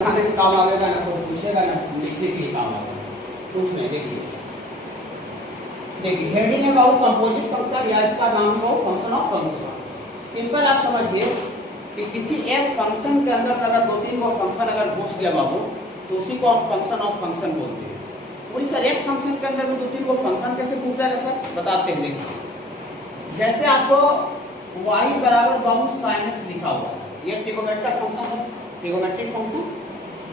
बनाने के काम आएगा ना, कोई पूछेगा ना, लिखने के लिए काम आएगा। कुछ नहीं। देखिए हेडिंग है अबाउट कंपोजिट फंक्शन या इसका नाम है फंक्शन ऑफ फंक्शन। सिंपल आप समझिए कि किसी एक फंक्शन के अंदर अगर दो तीन को फंक्शन अगर घुस गया बाबू तो उसी को आप फंक्शन ऑफ फंक्शन बोलते हैं। वही सर एक फंक्शन के अंदर में दो तीन को फंक्शन कैसे घुस जाएगा सर, बताते हैं। देखिए जैसे आपको y बराबर बाबू sin x लिखा हुआ है, ये ट्रिगोमेट्रिक फंक्शन है, ट्रिगोमेट्रिक फंक्शन,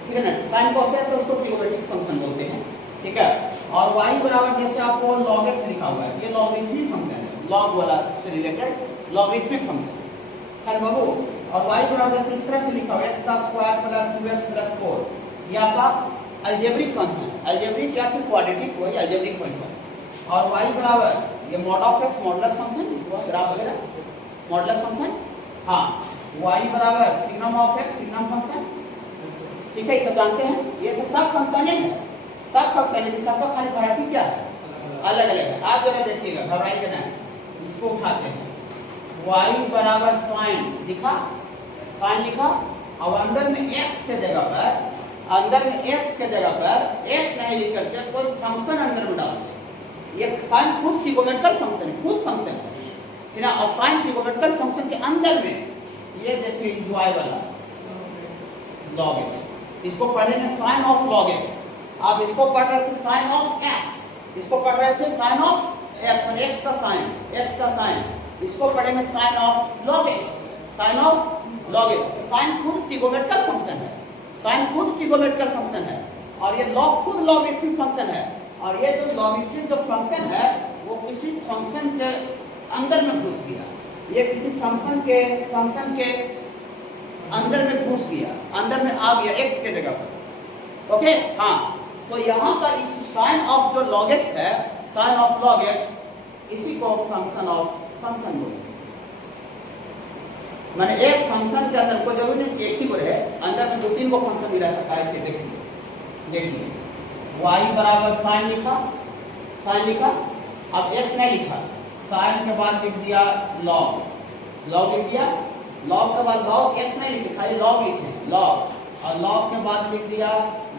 ठीक है ना। साइन कोस है तो उसको ट्रिगोमेट्रिक फंक्शन बोलते हैं, ठीक है। और y बराबर जैसे आपको log x लिखा हुआ है, ये लॉगरिथमिक फंक्शन है, लॉग वाला से रिलेटेड लॉगरिथमिक फंक्शन है बाबू। और y बराबर जैसे इस तरह से लिखा हुआ है x का स्क्वायर प्लस 2x प्लस 4, ये आपका अलजेब्रिक फंक्शन है। अलजेब्रिक या फिर क्वाड्रेटिक वही अलजेब्रिक फंक्शन। और y बराबर ये mod of x modulus function, graph वगैरह मॉडुलस फंक्शन, हाँ। y बराबर signum of x signum function, ठीक है, सब जानते हैं। ये सब फंक्शन है, सब फंक्शन है, सबका खाली वैरायटी क्या है, अलग अलग है। आप जरा देखिएगा, घबराइए ना, इसको उठाते हैं। y बराबर साइन लिखा, साइन लिखा, अब अंदर में x के जगह पर, अंदर में x के जगह पर x नहीं लिख करके कोई फंक्शन अंदर में डाल दे। ये साइन खुद ट्रिगोमेट्रिक फंक्शन है, खुद फंक्शन है ना। और साइन ट्रिगोमेट्रिक फंक्शन के अंदर में ये देखिए y वाला log x, इसको पढ़ेंगे साइन ऑफ log x। आप इसको पढ़ रहे थे साइन ऑफ x, इसको पढ़ रहे थे साइन ऑफ x, मतलब x का साइन, x का साइन। इसको पढ़ेंगे sine of log x, sine of log x। Sine खुद ट्रिगोमेट्रिक फंक्शन है, साइन खुद ट्रिगोमेट्रिक फंक्शन है, और ये log खुद लॉगरिथमिक फंक्शन है। और ये जो लॉगरिथमिक जो फंक्शन है वो किसी फंक्शन के अंदर में घुस गया, ये किसी फंक्शन के अंदर में घुस गया, अंदर में आ गया x के जगह पर, ओके, हाँ। तो यहाँ पर इस साइन ऑफ जो log x है, साइन ऑफ log x, इसी को फंक्शन ऑफ फंक्शन बोलते हैं। माने एक फंक्शन के अंदर कोई जरूरी नहीं एक ही को रहे, अंदर में दो तीन को फंक्शन भी रह सकता है। ऐसे देखिए y बराबर साइन लिखा, साइन लिखा, अब x नहीं लिखा, साइन के बाद लिख दिया log, log लिख दिया, log के बाद log x नहीं लिखे, खाली log लिखे हैं, log। और log के बाद लिख दिया,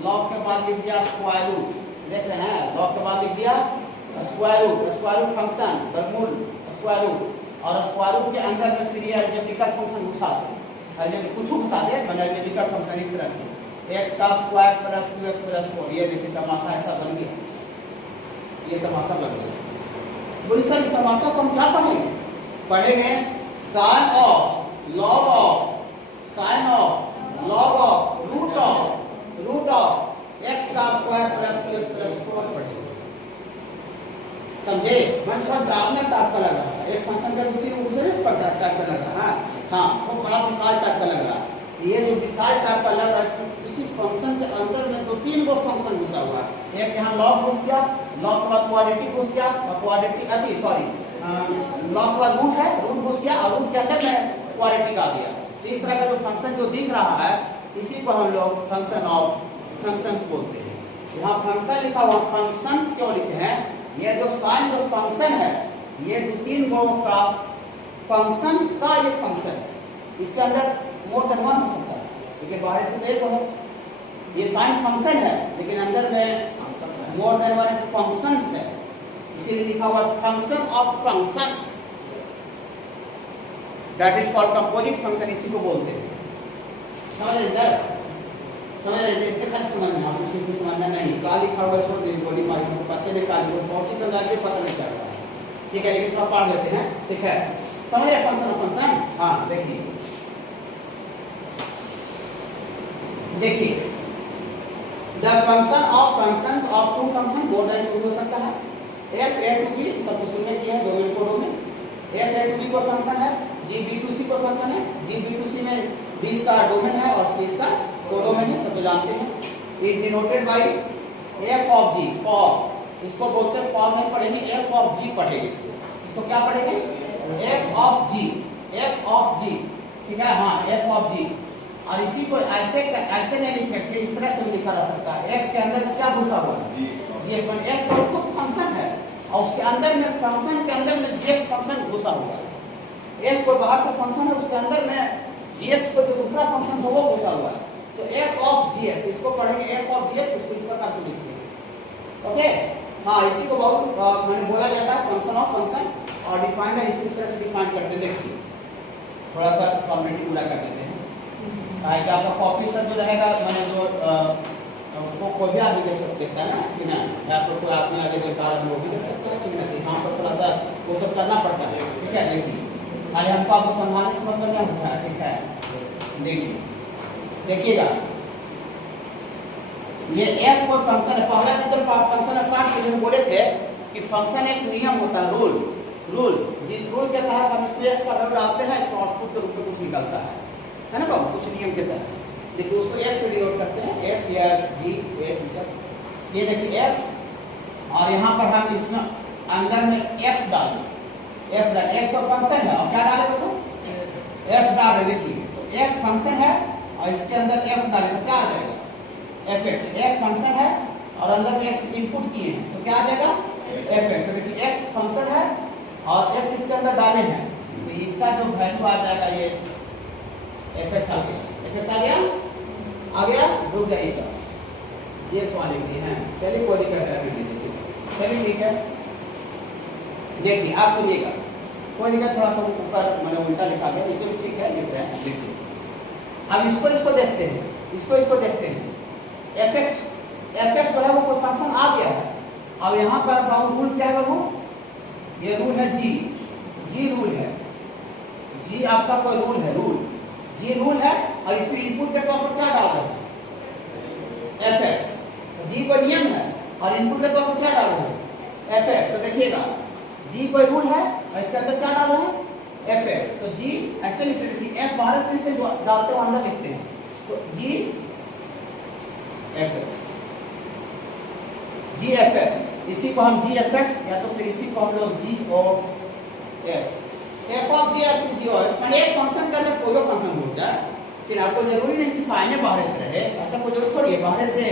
log के बाद लिख दिया स्क्वायर रूट, देख रहे हैं, log के बाद लिख दिया स्क्वायर रूट फंक्शन, वर्गमूल स्क्वायर रूट। और स्क्वायर रूट के अंदर में फिर ये अलजेब्रिक फंक्शन घुसा दे, अलजेब्रिक कुछ घुसा दे, मतलब अलजेब्रिक फंक्शन इस तरह से x का स्क्वायर प्लस 2x प्लस 4। ये देखिए तमाशा ऐसा बन गया, ये तमाशा बन गया। बोली सर इस तमाशा को हम क्या पढ़ेंगे? पढ़ेंगे sine of log of, sine of log of root of x का स्क्वायर प्लस 2x प्लस 4 पढ़ेंगे, समझे? मैं थोड़ा डालने टाइप का लग रहा है, एक फंक्शन का दो तीन दूसरे पर टाइप का लग रहा है, हाँ, वो बड़ा विशाल टाइप का लग रहा है। ये जो विशाल टाइप का लग रहा है, इसमें किसी फंक्शन के अंदर में दो तीन को फंक्शन घुसा हुआ है। एक यहाँ log घुस गया, log के बाद क्वाड्रेटिक घुस गया, और क्वाड्रेटिक log के बाद रूट है, रूट घुस गया, और रूट के अंदर में क्वाड्रेटिक आ गया। तो इस तरह का जो फंक्शन जो दिख रहा है, इसी को हम लोग फंक्शन ऑफ फंक्शंस बोलते हैं। यहाँ फंक्शन लिखा हुआ, फंक्शंस क्यों लिखे हैं? ये जो साइन जो फंक्शन है, ये दो तीन गो का फंक्शंस का ये फंक्शन है। इसके अंदर मोर देन वन हो सकता है, लेकिन बाहर से तो एक है। ये साइन फंक्शन है, लेकिन अंदर में मोर देन वन फंक्शंस है, इसीलिए लिखा हुआ function of functions, that is called composite function, इसी को बोलते हैं। समझ रहे सर? समझ रहे? देखते खाली समझ में, आपको सिर्फ समझना नहीं, का लिखा हुआ छोड़ दे, गोली मारी को पता नहीं, काली को बहुत ही समझा के पता नहीं चल रहा है, ठीक है, लेकिन थोड़ा पढ़ देते हैं, ठीक है। समझ रहे फंक्शन ऑफ फंक्शन? हाँ देखिए the function of functions of two function more than two हो सकता है। f a to b सब कुछ सुनने की है, डोमेन को domain, f a to b को फंक्शन है, g b to c को फंक्शन है, g b to c में d इसका डोमेन है और c इसका कोडोमेन है, सब तो जानते हैं। It denoted by f of g, for इसको बोलते हैं, फॉर नहीं पढ़ेंगे, f of g पढ़ेंगे, इसको क्या पढ़ेंगे? f of g, f of g, ठीक है, हाँ, f of g। और इसी को ऐसे नहीं लिख करके इस तरह से भी लिखा जा सकता है, f के अंदर क्या घुसा हुआ है? gx1। f तो खुद फंक्शन है, और उसके अंदर में फंक्शन के अंदर में gx फंक्शन घुसा हुआ है। f को बाहर से फंक्शन है, उसके अंदर में gx को जो दूसरा फंक्शन हो वो घुसा हुआ है। तो एफ ऑफ जी एक्स, इसको पढ़ेंगे एफ ऑफ जी एक्स, इसको इस प्रकार से लिखते हैं। ओके, हाँ, इसी को बहुत मैंने बोला जाता है फंक्शन ऑफ फंक्शन, और डिफाइंड है, इसको इस तरह से डिफाइन करते। देखिए थोड़ा सा फॉर्मेलिटी पूरा कर देते हैं, कि आपका कॉपी सब जो रहेगा मैंने जो उसको कोई भी आदमी देख सकते है ना कि ना, या तो कोई आपने आगे जो कारण वो भी देख सकते हैं कि ना, यहाँ पर थोड़ा सा वो सब करना पड़ता है। ठीक है, देखिए खाली हमको आपको समझाने से मतलब क्या होता है। ठीक है, देखिएगा ये एफ कोई फंक्शन है। पहला दिन जब फंक्शन स्टार्ट किए थे बोले थे कि फंक्शन एक नियम होता है, रूल, जिस रूल के तहत हम इसमें एक्स का वैल्यू डालते हैं, इसको आउटपुट के रूप में कुछ निकलता है ना बाबू, कुछ नियम के तहत। देखिए उसको एफ से डिनोट करते हैं, एफ या जी एफ जी सब। ये देखिए एफ, और यहाँ पर हम इसमें अंदर में एक्स डालें, एफ का फंक्शन है, और क्या डाले तो एफ डाले। देखिए तो एफ फंक्शन है और इसके अंदर एफ डाले तो क्या आ जाएगा, एफ एक्स। एफ फंक्शन है और अंदर में एक्स इनपुट किए हैं तो क्या आ जाएगा, एफ एक्स। तो देखिए एफ फंक्शन है और एक्स इसके अंदर डाले हैं, तो इसका जो वैल्यू आ जाएगा ये एफ एक्स आ गया, एफ एक्स आ गया, रुक जाइएगा, ये सवाल लिख दिए हैं। चलिए कोई दिक्कत नहीं, चलिए ठीक है। देखिए आप सुनिएगा, कोई दिक्कत, थोड़ा सा ऊपर मैंने उल्टा लिखा गया, नीचे भी ठीक है, लिख रहे हैं। देखिए अब इसको देखते हैं, इसको देखते हैं। एफ एक्स जो है वो कोई फंक्शन आ गया है। अब यहाँ पर बाबू रूल क्या है बाबू, ये रूल है जी रूल है, जी आपका कोई रूल है, जी रूल है, और इसमें इनपुट के तौर पर क्या डाल रहे हैं, एफ एक्स। जी कोई नियम है और इनपुट के तौर पर क्या डाल रहे हैं, एफ एक्स। तो देखिएगा जी कोई रूल है और इसके अंदर क्या डाल रहे हैं, एफ एक्स। तो जी ऐसे लिखते हैं, एफ बाहर से लिखते हैं, जो डालते हैं अंदर लिखते हैं, तो जी एफ एक्स, जी एफ एक्स, इसी को हम जी एफ एक्स, या तो फिर इसी को हम लोग जी ओ एफ, एफ ऑफ जी या फिर जी ओ एफ। मैंने एक फंक्शन का अंदर कोई और फंक्शन हो जाए, लेकिन आपको जरूरी नहीं कि साइने बाहर से रहे, ऐसा कोई जरूरत थोड़ी है। बाहर से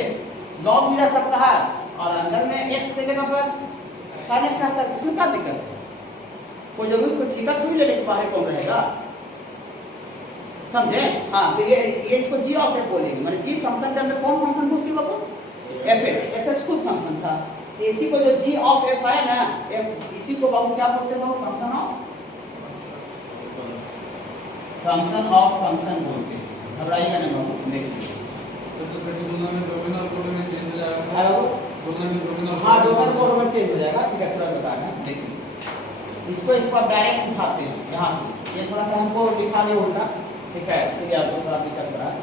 लॉग भी रह सकता है और अंदर में एक्स के जगह पर साइन एक्स रह सकता है, इसमें क्या दिक्कत है, कोई जरूरी कोई ठीका थोड़ी ले लेकिन बाहर कौन रहेगा, समझे। हाँ, तो ये इसको जी ऑफ एफ बोलेंगे, मैंने जी फंक्शन के अंदर कौन फंक्शन पूछ लिया बाबू, एफ एक्स। एफ एक्स खुद फंक्शन था, तो इसी को जो जी ऑफ एफ आया ना, इसी को बाबू क्या बोलते हैं, फंक्शन ऑफ फंक्शन बोलते हैं। घबराइएगा नहीं बाबू, देखिए तो फिर तुलना में डोमिनल कोड में चेंज हो जाएगा। अरे वो तुलना में डोमिनल, हाँ डोमिनल कोड में चेंज हो जाएगा। ठीक है, थोड़ा बताना। देखिए इसको इस पर डायरेक्ट उठाते हैं यहाँ से, ये थोड़ा सा हमको लिखा नहीं होता, ठीक है, इसलिए आपको थोड़ा दिक्कत हो रहा है।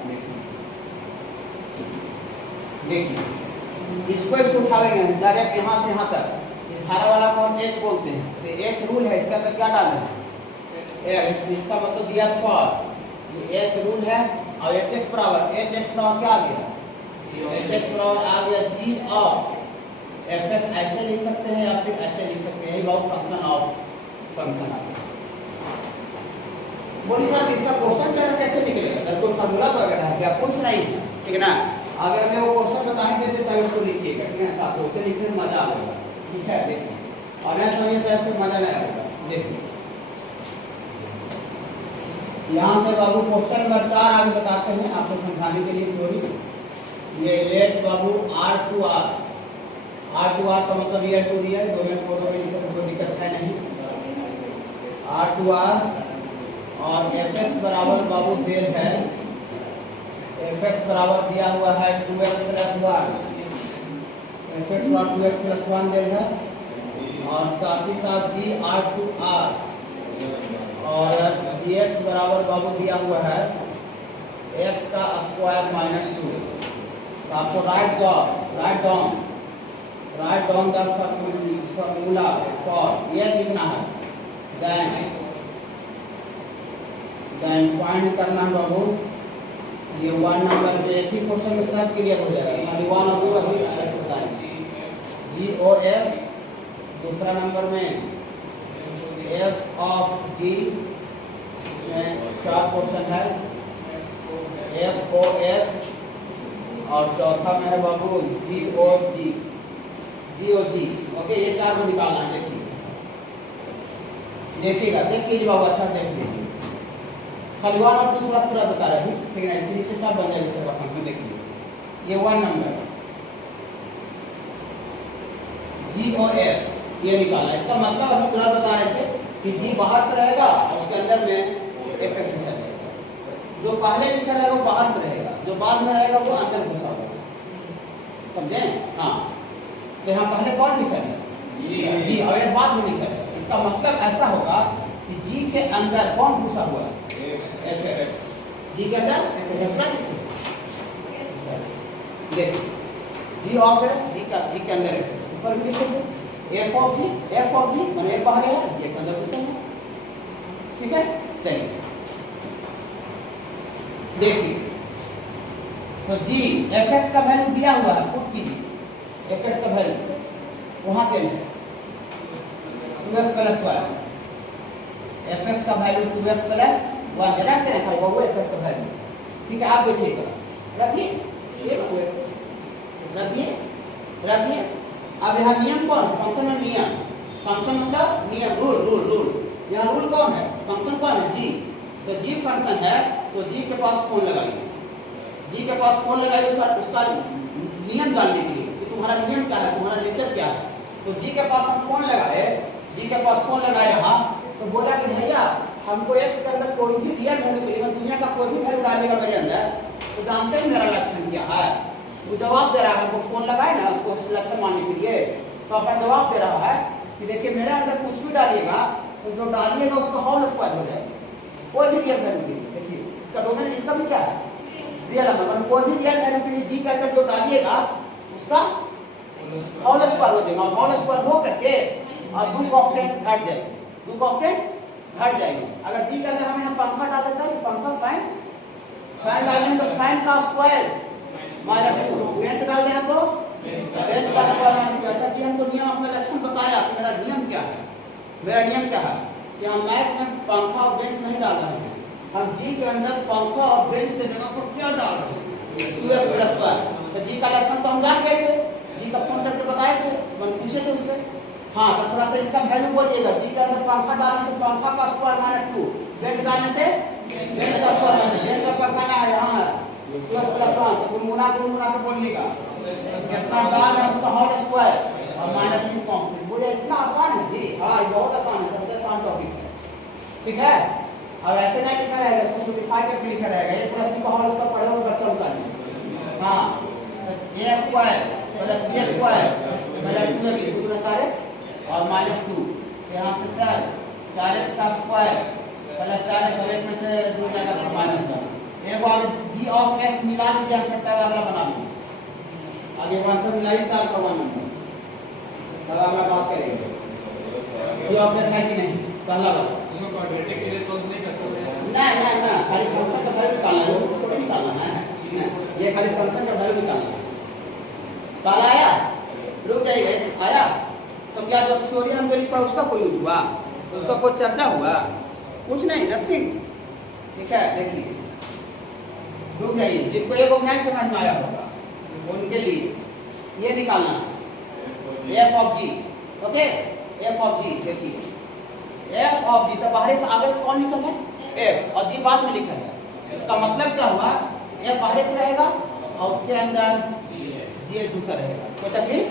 देखिए इसको उठाएंगे डायरेक्ट यहाँ से यहाँ तक, इस हरा वाला को हम एच बोलते हैं, तो एच रूल है, इसके अंदर क्या डालें, एक्स। इसका मतलब दिया फॉर, ये एच रूल है और एच एक्स बराबर, एच एक्स बराबर क्या आ गया, एच एक्स बराबर आ गया जी ऑफ एफ एक्स। ऐसे लिख सकते हैं या फिर ऐसे लिख सकते हैं, यही बहुत फंक्शन ऑफ फंक्शन आता है। बोलिए सर इसका क्वेश्चन करना कैसे निकलेगा, सर कोई फार्मूला वगैरह है क्या, कुछ नहीं है, ठीक है ना। अगर मैं वो क्वेश्चन बताएंगे तो तब उसको लिखिएगा, ठीक है, साथ उसे लिखने में मजा आएगा, ठीक है। देखिए और ऐसा समझिए तो ऐसे मजा नहीं आएगा। देखिए यहाँ से बाबू क्वेश्चन नंबर 4 आगे बताते हैं आपको समझाने के लिए थोड़ी। ये लेट बाबू आर टू आर का मतलब real to real, domain code में इससे कोई दिक्कत है नहीं, आर टू आर। और एफ एक्स बराबर बाबू देर है, एफ एक्स बराबर दिया हुआ है 2x + 1, एफ एक्स बराबर 2x + 1 देर है, और साथ ही साथ जी आर टू आर, और जी एक्स बराबर बाबू दिया हुआ है x का स्क्वायर -2। तो आपको write down the formula for, ये लिखना है, देन फाइंड करना है बाबू। ये 1 नंबर में एक ही क्वेश्चन में सब क्लियर हो जाएगा, खाली 1 और 2 अभी बताएंगे। जी ओ एफ, दूसरा नंबर में एफ ऑफ जी, इसमें 4 क्वेश्चन है, एफ ओ एफ, और चौथा में है बाबू जी ओ जी। ओके, ये 4 को निकालना है। देखिएगा, देख लीजिए बाबू, अच्छा देख लीजिए, खाली 1 और 2 पूरा बता रहे हैं, ठीक है। इसके नीचे सब बन जाएगा, नंबर देखिए, ये 1 नंबर जी और एफ ये निकाला। इसका मतलब हम तुरंत बता रहे थे कि जी बाहर से रहेगा और उसके अंदर में एफ एक्स घुसा रहेगा। जो पहले लिखा रहेगा वो बाहर से रहेगा, जो बाद में रहेगा वो अंदर घुसा होगा। समझे? हाँ, तो यहाँ पहले कौन लिखा है? जी और ये बाद में लिखा है। इसका मतलब ऐसा होगा कि जी के अंदर कौन घुसा हुआ है? F x. जी के अंदर देखिए जी ऑफ एफ, जी के अंदर एफ ऊपर भी लिखेंगे एफ ऑफ जी माने एफ बाहर है, जी अंदर घुसा है। ठीक है, चलिए देखिए, तो जी एफ एक्स का वैल्यू दिया हुआ है, पुट कीजिए एफ एक्स का वैल्यू वहां के लिए 2x + 1, एफ एक्स का वैल्यू 2x + 1 दे रखते हैं वो एफ एक्स का वैल्यू। ठीक है, आप देखिएगा, रखिए ये रखिए। अब यहाँ नियम कौन है? फंक्शन में नियम, फंक्शन मतलब नियम, रूल। यहाँ रूल कौन है? फंक्शन कौन है? जी। तो जी फंक्शन है तो जी के पास फोन लगाइए, जी के पास फोन लगाइए उसका नियम जानने के लिए कि तुम्हारा नियम क्या है, तुम्हारा नेचर क्या है। तो जी के पास हम फोन लगाए, जी के पास फोन लगाए यहाँ, तो बोला कि भैया हमको एक्स के अंदर कोई भी रियल वैल्यू मिलेगा, दुनिया का कोई भी वैल्यू डालेगा मेरे अंदर, तो जानते हैं मेरा लक्षण क्या है। वो जवाब दे रहा है, हमको फोन लगाए ना उसको लक्षण मानने के लिए, तो अपना जवाब दे रहा है कि देखिए मेरे अंदर कुछ भी डालिएगा तो जो डालिएगा उसका होल स्क्वायर हो जाएगा, कोई भी रियल वैल्यू के लिए। देखिए इसका डोमेन, इसका भी क्या है? रियल नंबर, मतलब कोई भी रियल वैल्यू के लिए जी के अंदर जो डालिएगा उसका होल स्क्वायर हो जाएगा, और होल स्क्वायर हो करके और 2 कांस्टेंट हट जाएगी, 2 कांस्टेंट हट जाएगी। अगर जी के अंदर हम यहाँ पंखा डाल देता है, पंखा फैन डालेंगे तो फैन का स्क्वायर -2, बेंच डाल दें तो बेंच का स्क्वायर -2। ऐसा जी हमको नियम अपना लक्षण बताया कि मेरा नियम क्या है। मेरा नियम क्या है कि हम मैथ में पंखा और बेंच नहीं डाल रहे हैं, हम जी के अंदर पंखा और बेंच के जगह पर क्या डाल रहे हैं? 2x + 1। तो जी का लक्षण तो हम जान गए थे, जी का फोन करके बताए थे, मैंने पूछे थे उससे। हाँ, तो थोड़ा सा इसका वैल्यू बोलिएगा, जी के अंदर पंखा डालने से पंखा का स्क्वायर -2, बेंच डालने से बेंच का स्क्वायर, बेंच का कहना है यहाँ है 2x + 1, तो गुनगुना के बोलिएगा कितना डाल है उसका होल स्क्वायर और -2 कांस्टेंट। वो इतना आसान है जी, हाँ ये बहुत आसान है, सबसे आसान टॉपिक है। ठीक है, अब ऐसे नहीं लिखा रहेगा, इसको सिंपलीफाई करके लिखा रहेगा, ये +2 का होल स्क्वायर पढ़े हो बच्चा उनका नहीं। हाँ, a² + b² मतलब 2 में 2 × 4x और -2, यहाँ से सर 4x का स्क्वायर + 4x और 1 में से 2 जाएगा तो -1। एक बार जी ऑफ एफ मिला दीजिए, हम सकता है अगला बना लीजिए, आगे 1 से मिलाइए 4 का 1 नंबर, तब अगला बात करेंगे जी ऑफ एफ है कि नहीं। पहला बात इसको क्वाड्रेटिक के लिए सोल्व नहीं कर सकते। ना खाली फंक्शन का वैल्यू निकालना है, उसको नहीं निकालना है, ये खाली फंक्शन का वैल्यू निकालना है। काल आया, रुक जाइए, आया तो क्या जो थ्योरी हम लिखा उसका कोई यूज हुआ, उसका कोई चर्चा हुआ? कुछ नहीं, नथिंग। ठीक है, देखिए रुक जाइए, जिनको एक नहीं समझ में आया होगा उनके लिए ये निकालना है F of G. Okay, F of G देखिए, एफ ऑफ जी तो बाहर से आगे से कौन लिखा है? एफ, और जी बाद में लिखा है। इसका मतलब क्या हुआ? एफ बाहर से रहेगा और उसके अंदर जी दूसरा रहेगा, कोई तकलीफ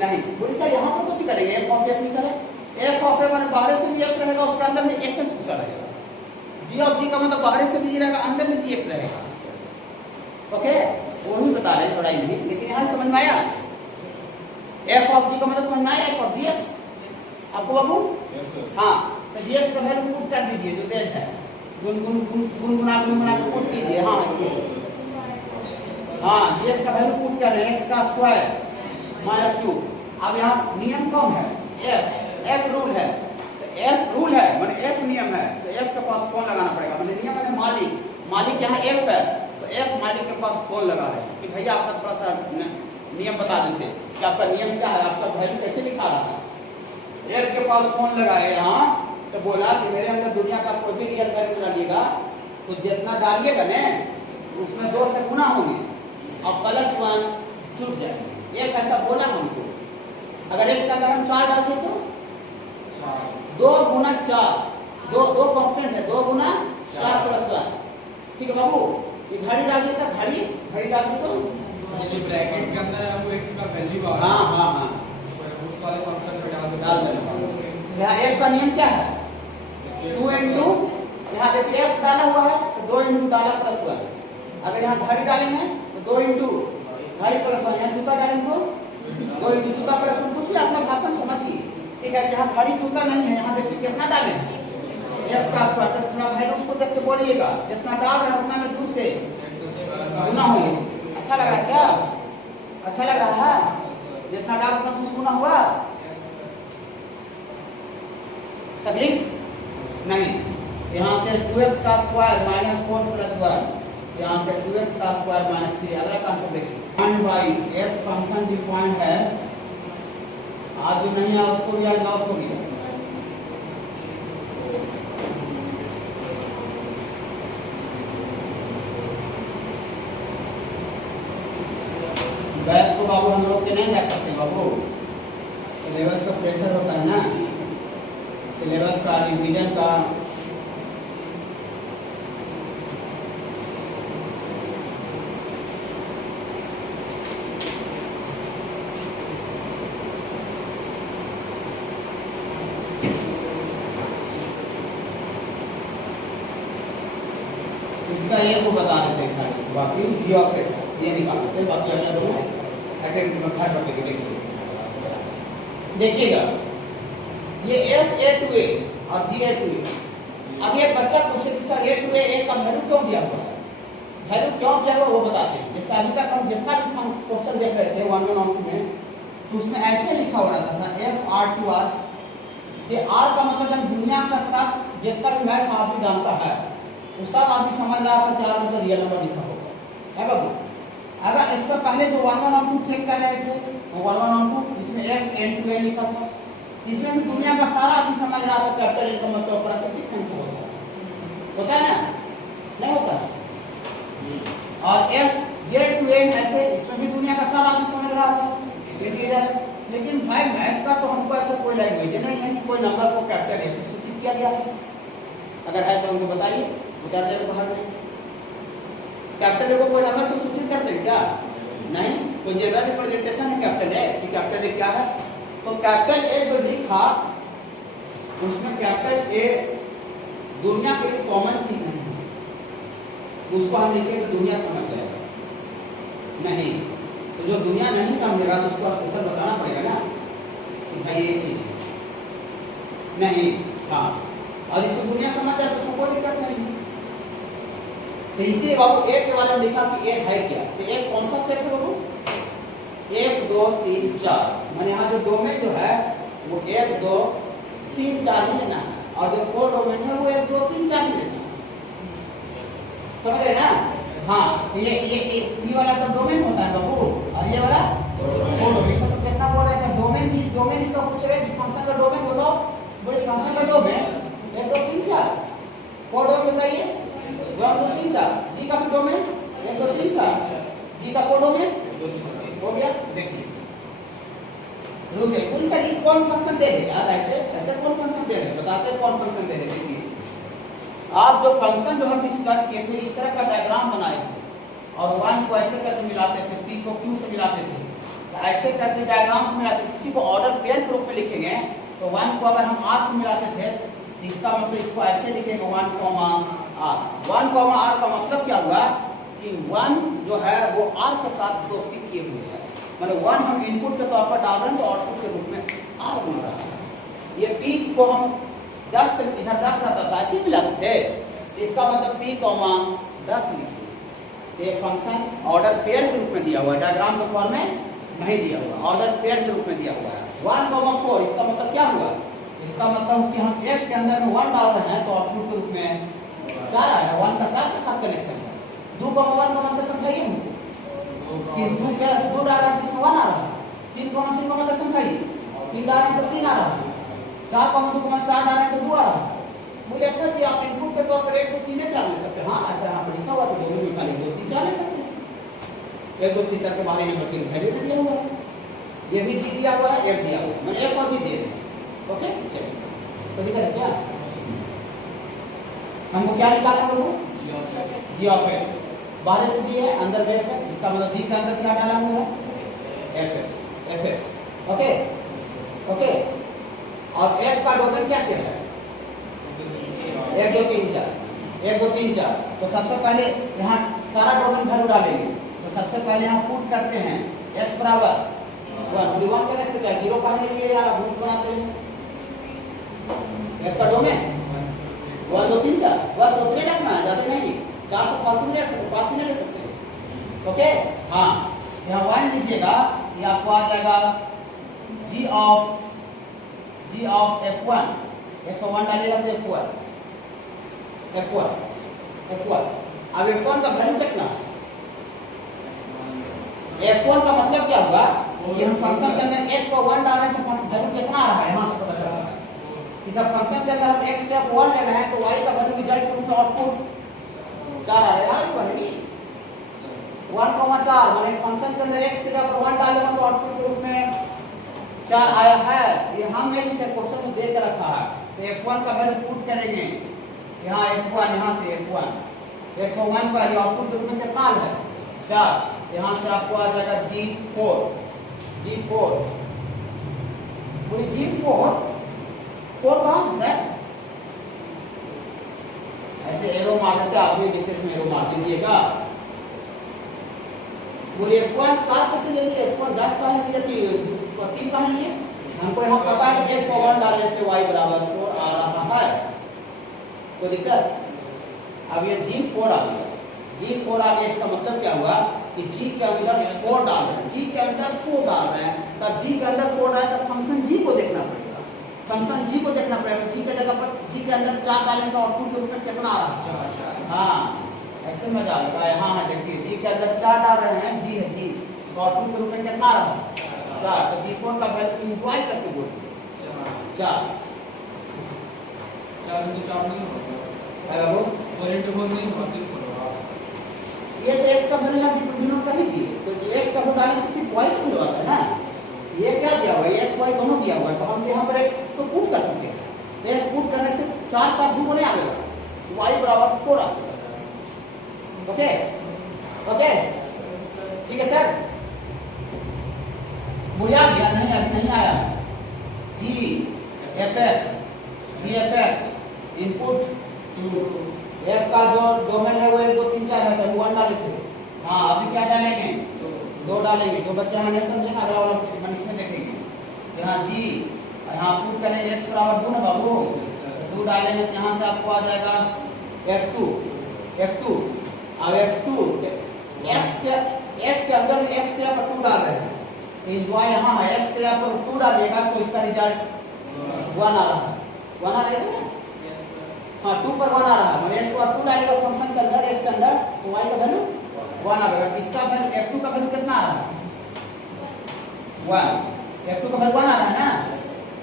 नहीं। बोली सर यहाँ पर कुछ करेंगे, एफ ऑफ एफ निकला, एफ ऑफ एफ बाहर से भी एफ रहेगा, उसके अंदर में एफ एक्स दूसरा रहेगा। जी ऑफ जी का मतलब बाहर से भी रहेगा, अंदर में जी एक्स रहेगा। ओके, वो भी बता रहे हैं, पढ़ाई नहीं, लेकिन यहाँ समझ में आया। एफ ऑफ जी का मतलब समझ में आया, एफ ऑफ जी एक्स आपको बाबू? हाँ, तो जी एक्स का वैल्यू पुट कर दीजिए, जो देख है गुनगुना के पुट कीजिए। हाँ, जी एक्स का वैल्यू पुट कर रहे हैं, एक्स का स्क्वायर -2। अब यहाँ नियम कौन है? एफ रूल है, तो एफ रूल है माने एफ नियम है, तो एफ के पास फोन लगाना पड़ेगा। माने नियम माने मालिक यहाँ एफ है, तो एफ मालिक के पास फोन लगा रहे हैं कि भैया आपका थोड़ा सा नियम बता देते कि आपका नियम क्या है, आपका वैल्यू कैसे दिखा रहा है। एफ के पास फोन लगाए यहाँ, तो बोला कि मेरे अंदर दुनिया का कोई भी रियल वैल्यू डालिएगा तो जितना डालिएगा ना उसमें 2 से गुना होंगे और +1 छूट जाएंगे। एक ऐसा बोला हमको, अगर एक का अगर हम 4 डाल दें तो 2 × 4, 2 कांस्टेंट है, 2 × 4 + 1। ठीक है बाबू, ये घड़ी डाल देता, घड़ी घड़ी डाल दी तो ये ब्रैकेट के अंदर है वो x का वैल्यू आ रहा हाँ हाँ हाँ उस वाले फंक्शन में डाल डाल सकते। यहाँ f का नियम क्या है? 2 इंटू, यहाँ देखिए x डाला हुआ है तो 2 इंटू डाला प्लस हुआ। अगर यहाँ घड़ी डालेंगे तो 2 इंटू घड़ी प्लस हुआ। यहाँ जूता डालेंगे तो 2 इंटू जूता प्लस हुआ। कुछ भी अपना भाषण समझिए, ठीक है? यहाँ घड़ी जूता नहीं है, यहाँ देखिए कितना डाले x का स्क्वायर। तो थोड़ा वैल्यू उसको देख के बोलिएगा, जितना डाल रहे हैं उतना में 2 से गुना होगा। अच्छा लग रहा है क्या? अच्छा लग रहा है? जितना डाल उतना 2 से गुना हुआ। तकलीफ नहीं। यहाँ से 2x का स्क्वायर माइनस 4 प्लस 1, यहाँ से 2x का स्क्वायर माइनस 3। अगला कॉन्सेप्ट देखिए, 1/f फंक्शन डिफाइंड है। आज जो नहीं है उसको भी आज लॉस हो गया। बैच को बाबू हम लोग के नहीं रख सकते बाबू, सिलेबस का प्रेशर होता है ना, सिलेबस का रिवीजन का। इसका ये को बता देते हैं, बाकी जी ऑफ एक्स ये निकाल देते हैं। बाकी अगला दो अटेम्प्ट में खा करके देखिए, देखिएगा ये f(a)(2)(a) और g(a)(2)(a). अब ये बच्चा पूछे कि सर a(2)(a) का वैल्यू क्यों दिया हुआ है? वैल्यू क्यों दिया हुआ वो बताते हैं। जैसे अभी तक हम जितना भी क्वेश्चन देख रहे थे 1-1 में, तो उसमें ऐसे लिखा हो रहा था f(r)(2)(r). ये r का मतलब दुनिया का सब जितना भी मैथ आप भी जानता है वो सब आदमी समझ रहा था कि r मतलब रियल नंबर लिखा होगा, है बाबू? अगर इसका पहले जो 1-1 चेक कर रहे थे वो 1-1 इसमें f(n)(2)(a) लिखा था, इसमें भी दुनिया का सारा आदमी समझ रहा था कैपिटल N का मतलब प्राकृतिक संख्या होता है ना, नहीं होता? और f(a)(2)(a) ऐसे इसमें भी दुनिया का सारा आदमी समझ रहा था। लेकिन भाई मैथ का तो हमको ऐसा कोई लैंग्वेज नहीं है कि कोई नंबर को कैपिटल A से सूचित किया गया है। अगर है तो हमको बताइए, बता दें बाहर में कैपिटल A को कोई नंबर से सूचित करते हैं क्या? नहीं। कोई जनरल रिप्रेजेंटेशन है कैपिटल A कि कैपिटल A क्या है? तो कैपिटल A जो लिखा उसमें कैपिटल A दुनिया के लिए कॉमन चीज नहीं है, उसको हम लिखेंगे तो दुनिया समझ जाएगा नहीं। तो जो दुनिया नहीं समझेगा तो उसको स्पेशल बताना पड़ेगा ना कि भाई ये चीज नहीं, हाँ। और इसको दुनिया समझ जाए तो उसको कोई दिक्कत नहीं। तो इसी बाबू A के बारे में लिखा कि A है क्या? तो A कौन सा सेट है बाबू? 1 2 3 4। मैंने यहाँ जो डोमेन जो है वो 1 2 3 4 ही लेना है, और जो को डोमेन है वो 1 2 3 4 ही लेना है। समझ रहे ना? हाँ। तो ये वाला तो डोमेन होता है बाबू, और ये वाला को डोमेन। सब तो कितना बोल रहे थे डोमेन की, डोमेन इसका पूछेगा कि फंक्शन का डोमेन बताओ। बोले फंक्शन का डोमेन 1 2 3 4। को डोमेन बताइए 1 2 3 4। जी का भी डोमेन 1 2 3 4। जी का को डोमेन हो गया। देखिए रुके कोई सर ये कौन फंक्शन दे रहे यार? ऐसे कौन फंक्शन दे रहे हैं? बताते हैं कौन फंक्शन दे रहे हैं। देखिए आप जो फंक्शन जो हम डिस्कस किए थे इस तरह का डायग्राम बनाए थे और 1 को ऐसे करके मिलाते थे, p को q से मिलाते थे, तो ऐसे करके डायग्राम से मिलाते थे। किसी को ऑर्डर पेयर के रूप में लिखेंगे तो 1 को अगर हम r से मिलाते थे तो इसका मतलब इसको ऐसे लिखेंगे 1, r। 1, r का मतलब क्या हुआ कि 1 जो है वो r के साथ दोस्ती किए हुए है, मतलब 1 हम इनपुट के तौर पर डाल रहे हैं तो आउटपुट के रूप में r बन रहा है। ये p को हम 10 से इधर 10 रहता था ऐसे मिलाते थे, इसका मतलब p, 10 लिखिए। ये फंक्शन ऑर्डर पेयर के रूप में दिया हुआ है, डायग्राम के फॉर्म में नहीं दिया हुआ, ऑर्डर पेयर के रूप में दिया हुआ है। 1, 4 इसका मतलब क्या हुआ? इसका मतलब कि हम f के अंदर में 1 डाल रहे हैं तो आउटपुट के रूप में 4 आया। 1 का 4 के साथ कनेक्शन है। 2, 1 का मतलब समझाइए हमको कि 2 डाल रहे हैं जिसमें 1 आ रहा है। 3 का मतलब समझाइए 3 डाल रहे हैं तो 3 आ रहा है। 4 का मतलब 4 डाल रहे हैं तो 2 आ रहा है। बोले अच्छा जी आप इनपुट के तौर पर 1 2 3 4 ले सकते हैं। हाँ ऐसा यहाँ पर लिखा हुआ तो दोनों में खाली 2 3 4 ले सकते हैं। 1 2 3 4 के बारे में नंबर की वैल्यू दिया हुआ है, ये भी जी दिया हुआ है, f दिया हुआ है, मैंने f और g दे दिया। ओके चलिए तो दिक्कत है क्या? हमको क्या निकालना है? g of x। बाहर से जी है, अंदर में एफ है, इसका मतलब जी के अंदर क्या डाला हुआ है, एफ एक्स। ओके ओके, और एफ का डोमेन क्या क्या है, 1 2 3 4, 1 2 3 4। तो सबसे पहले यहाँ सारा डोमेन वैल्यू डालेंगे। तो सबसे पहले हम पुट करते हैं x बराबर 1 1 करने से क्या 0 कहाँ लिए यार, आप रूट बनाते हैं f का डोमेन 1 2 3 4, बस उतने रखना है, ज्यादा नहीं। 4 से फालतू नहीं ले सकते, 5 नहीं ले सकते। ओके हाँ, यहाँ 1 लीजिएगा, ये आपको आ जाएगा g ऑफ f1, 101 डालेगा तो f1। अब f1 का वैल्यू कितना है, f1 का मतलब क्या हुआ कि हम फंक्शन के अंदर x को 1 डाल रहे हैं तो वैल्यू कितना आ रहा है, यहाँ से पता चल रहा है कि जब फंक्शन के अंदर हम x का 1 ले रहे हैं तो y का वैल्यू रिजल्ट के रूप में आउटपुट 4 आ रहा है। 1,4 माने फंक्शन के अंदर x की जगह 1 डालेगा तो आउटपुट के रूप में 4 आया है। ये हम एक क्वेश्चन में दे के रखा है। तो f1 का वैल्यू पुट करेंगे, यहाँ f1, यहाँ से f1 101 पर आउटपुट के रूप में कितना है 4। यहाँ से आपको आ जाएगा G4 पूरी G4 कहाँ से, ऐसे एरो मार देते, आप भी लिखते इसमें एरो मार दीजिएगा। बोलिए f1 4 कैसे ले लिए, f1 10 कहाँ लिए थी, 3 कहाँ लिए, हमको यहाँ पता है कि 101 डालने से y बराबर 4 आ रहा है, कोई दिक्कत। अब ये G4 आ गया, G4 आ गया, इसका मतलब क्या हुआ कि G के अंदर 4 डाल रहे हैं, G के अंदर 4 डाल रहे हैं, तब G के अंदर 4 डाले तब फंक्शन G को देखना पड़ेगा, G के जगह पर G के अंदर 4 डालने से आउटपुट के रूप में कितना आ रहा है 4। हाँ ऐसे में जाएगा, यहाँ है देखिए G के अंदर 4 डाल रहे हैं, G है G, तो आउटपुट के रूप में कितना आ रहा है 4। तो G4 का वैल्यू इंजॉय करके बोलिए 4 नहीं होगा, है बाबू, नहीं होगा, ये तो x का वैल्यू हम डिनोट कर ही दिए, तो x का वैल्यू डालने से सिर्फ y का वैल्यू आता है ना, ये क्या दिया हुआ है, x y दोनों दिया हुआ है, तो हम यहाँ पर x तो पुट कर चुके हैं, तो x पुट करने से 4 4 2 नहीं आएगा, y बराबर 4 आ जाएगा। ओके ओके ठीक है सर, मुझे आ गया नहीं, अभी नहीं आया। GFX इनपुट f का जो डोमेन है वो 1 2 3 4 है, तो 1 डाले थे। हाँ अभी क्या डालेंगे, 2 डालेंगे, जो बच्चे यहाँ नहीं समझेंगे अगला वाला हम इसमें देखेंगे। यहाँ G, यहाँ पुट करेंगे x बराबर 2 ना बाबू, 2 डालेंगे तो यहाँ से आपको आ जाएगा F2। अब F2 x के अंदर में x के पर 2 डाल रहे हैं, इस y यहाँ है x के पर 2 डालिएगा तो इसका रिजल्ट 1 आ रहा है, 1 आ रहा है, हाँ 2 पर 1 आ रहा है, मैंने x को 2 डालेगा फंक्शन के अंदर f के अंदर तो y का वैल्यू 1 आ जाएगा। इसका वैल्यू f2 का वैल्यू कितना आ रहा है 1, f2 का वैल्यू 1 आ रहा है ना,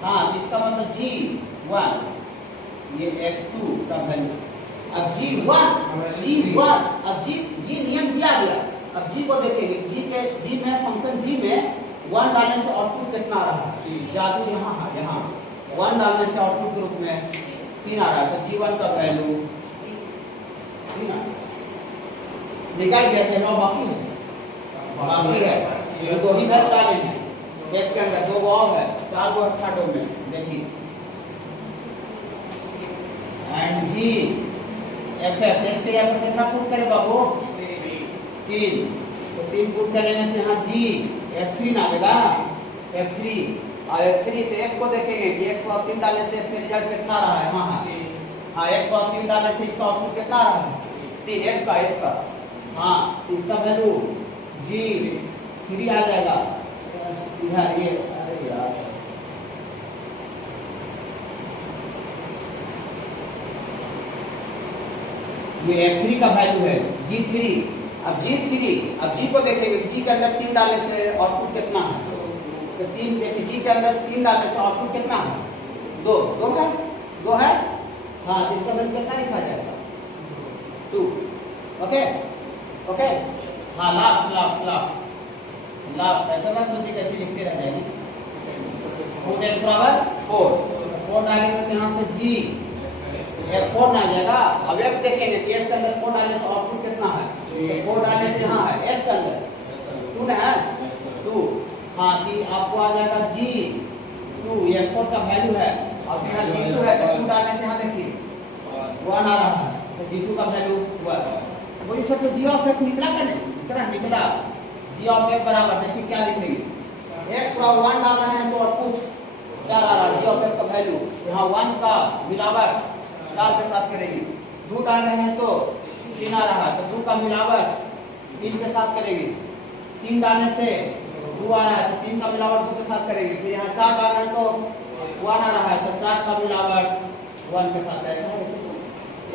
हाँ तो इसका मतलब G1 ये f2 का वैल्यू। अब G1 अब G नियम दिया गया, अब G को देखेंगे, G में फंक्शन G में 1 डालने से आउटपुट कितना आ रहा है, जादू यहाँ 1 डालने से आउटपुट के रूप में 3 आ रहा है, तो G1 का वैल्यू 3 आ निकाल गया, क्या बाकी है, ये 2 ही वैल्यू डालेंगे f के अंदर, 2 वो है, 4 वो अच्छा डोमेन देखिए, एंड G fx के यहाँ पर कितना पुट करें बाबू 3, तो 3 पुट करेंगे तो यहाँ G f3 ना आएगा, f3 और f3 तो f को देखेंगे कि x और 3 डालने से f में रिजल्ट कितना आ रहा है, हाँ x और 3 डालने से इसका आउटपुट कितना आ रहा है 3, f का हाँ तो इसका वैल्यू G3 आ जाएगा। ये अरे यार ये f3 का वैल्यू है G3। अब G को देखेंगे, G के अंदर 3 डालने से आउटपुट कितना है, तो 3 देखिए G के अंदर 3 डालने से आउटपुट कितना है 2 है, हाँ इसका वैल्यू कितना लिखा जाएगा 2। ओके हाँ लास्ट ऐसा मत सोचिए कैसे लिखते रह जाएगी, 4x बराबर 4 डालेंगे तो यहाँ से G f4 ना आ जाएगा। अब f देखेंगे कि f के अंदर 4 डालने से आउटपुट कितना है 4 डालने से यहाँ है f के अंदर 2 ना है 2। हाँ कि आपको आ जाएगा G2, ये f4 का वैल्यू है और यहाँ G2 है तो 2 डालने से यहाँ देखिए 1 आ रहा है तो G2 का वैल्यू 1। वही सब तो g ऑफ f निकला का नहीं निकला g ऑफ f बराबर देखिए क्या लिखेंगे x और 1 डाल रहे हैं तो आउटपुट 4 आ रहा है g ऑफ f का वैल्यू यहाँ 1 का मिलावट 4 के साथ करेंगे 2 डाल रहे हैं तो 3 आ रहा है तो 2 का मिलावट 3 के साथ करेंगे 3 डालने से 2 आ रहा है तो 3 का मिलावट 2 के साथ करेंगे फिर यहाँ 4 डाल रहे हैं तो 1 आ रहा है तो 4 का मिलावट 1 के साथ ऐसा है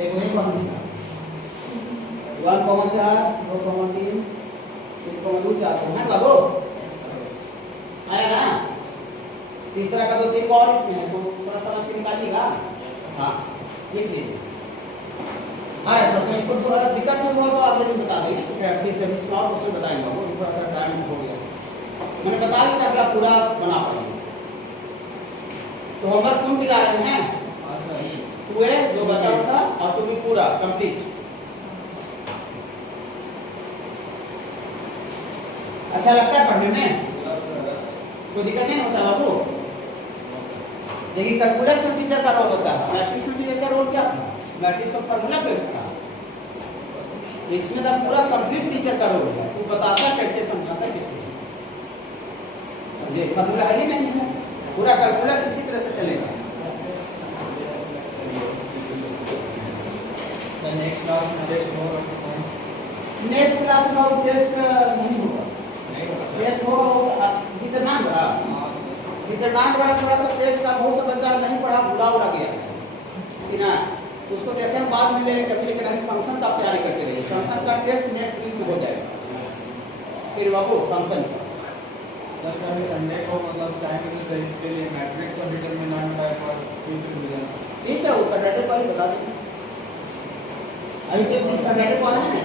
एक वही बात 1 4 2 3 1 2 4 है बाबू आया ना इस तरह का 2 3 और इसमें है तो थोड़ा समझ के निकालिएगा। हाँ लिख लीजिए। हाँ तो इसको जो अगर दिक्कत नहीं हुआ तो आप मुझे बता देंगे फिर से इसमें और क्वेश्चन बताएंगे वो थोड़ा सा टाइम हो गया मैंने बता दिया ताकि आप पूरा बना पाएंगे। तो होमवर्क शुरू किया रहे हैं 2A जो बचा हुआ था और टू बी पूरा कंप्लीट। अच्छा लगता है पढ़ने में कोई दिक्कत नहीं होता बाबू। देखिए कैलकुलस में टीचर का रोल होता है मैट्रिक्स में टीचर का रोल क्या था मैट्रिक्स का फॉर्मूला बेस था इसमें तो पूरा कंप्लीट टीचर का रोल है वो बताता कैसे समझाता कैसे ये फॉर्मूला ही नहीं है पूरा कैलकुलस इसी तरह से चलेगा। नेक्स्ट क्लास में टेस्ट होगा नेक्स्ट क्लास में वो टेस्ट नहीं होगा टेस्ट होगा डिटरमाइंड वाला थोड़ा सा टेस्ट का बहुत सा बच्चा नहीं पढ़ा भूला गया कि ना उसको कहते हैं बाद में ले कभी लेकिन अभी फंक्शन का तैयारी करते रहिए फंक्शन का टेस्ट नेक्स्ट वीक में हो जाएगा फिर बाबू फंक्शन का सर कभी संडे को मतलब टाइम मिलता है इसके लिए मैट्रिक्स और डिटरमिनेंट टाइप और ठीक है वो सैटरडे को ही बता देंगे अभी एक दिन सैटरडे को आना है।